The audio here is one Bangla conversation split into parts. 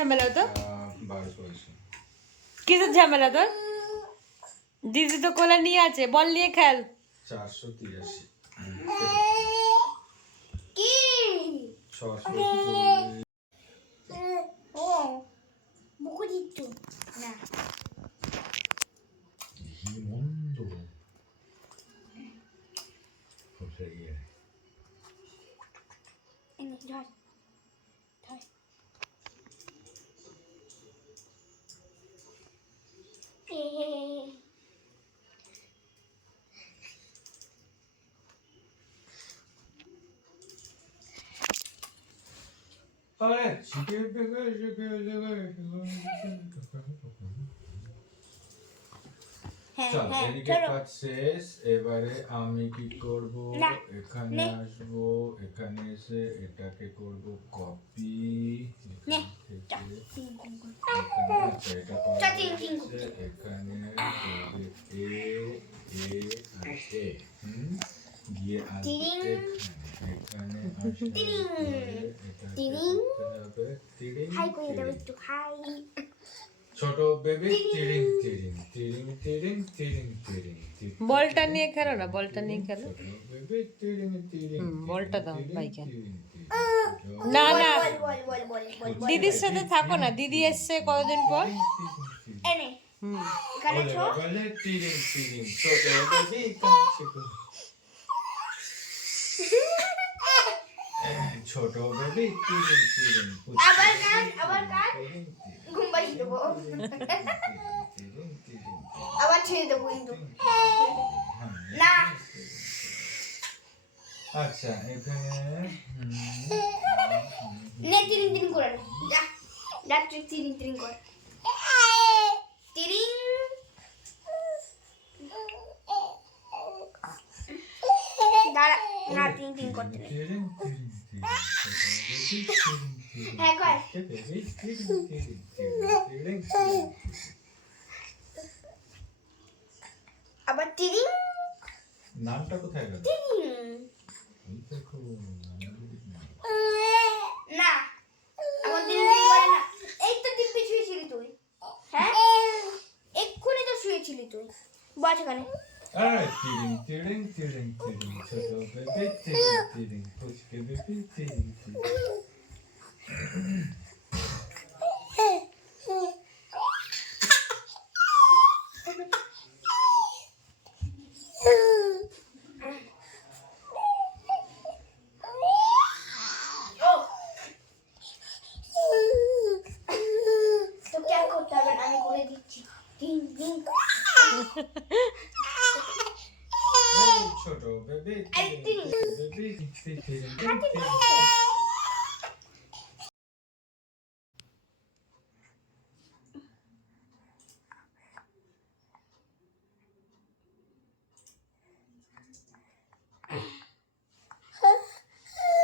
ঝামেলা তো? কিসের ঝামেলা তোর? দিদি তো কোলে নিয়ে আছে বল নিয়ে খেল। চারশো তিরাশি। কি ছশো ও বুকু দিচ্ছ না হিমন্ত কোথায় গিয়ে এনে ধর ধর এ চিকেন হ্যাঁ চল হ্যাঁ এদিকে শেষ। এবারে আমি কি করব? এখানে। আসব এখানে এসে এটাকে করব কপি এখানে এ এ গিয়ে আসবে ছোট বেবি তিরিং তিরিং তিরিং তিরিং তিরিং তিরিং। বলটা নিয়ে খেলো না বলটা নিয়ে খেলো বেবি হুম, তিরিং, বলটা দাও ভাইকে। না না দিদির সাথে থাকো না দিদি এসছে কতদিন পর। এনে হুম তিরিং তিরিং ছোট বেবি ছোট বেবি আবার গান, আবার গান। ঘুম পাড়িয়ে দেবো। আবার ছেড়ে দেবো কিন্তু হ্যাঁ, না। আচ্ছা এখানে নে তিরিং তিরিং করে নে। যা যা তুই তিরিং তিরিং কর তিরিং দাঁড়া না তিরিং তিরিং করতে নেই হ্যাঁ। আবার নামটা কোথায় গেল? না। আমার তিরিং তিরিং না। এই তো দিব্যি শুয়েছিলি তুই। হ্যাঁ? এক্ষুনি তো শুয়েছিলি তুই। বস এখানে আরে তিরিং তিরিং তিরিং তিরিং ছোট বেবি তিরিং তিরিং পুচকি বেবি তিরিং তিরিং ও তোকে আর করতে হবে না আমি করে দিচ্ছি তিন তিন এই ছোট।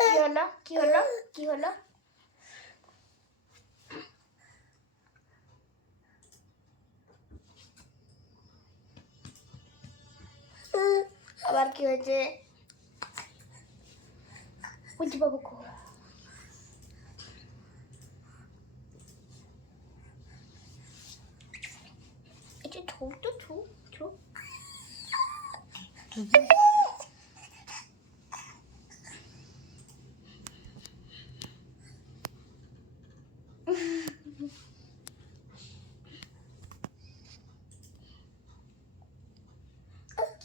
কি হলো কি হলো কি হলো আবার কি হয়েছে? বুঝি বাবু কো এটা ঠোক তো ঠোক ঠোক।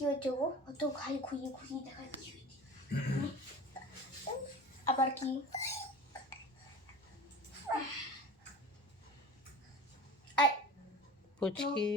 কি হয়েছে গো অত ঘাই খুঁয়ে খুঁয়ে দেখা আবার কি? পুচকি।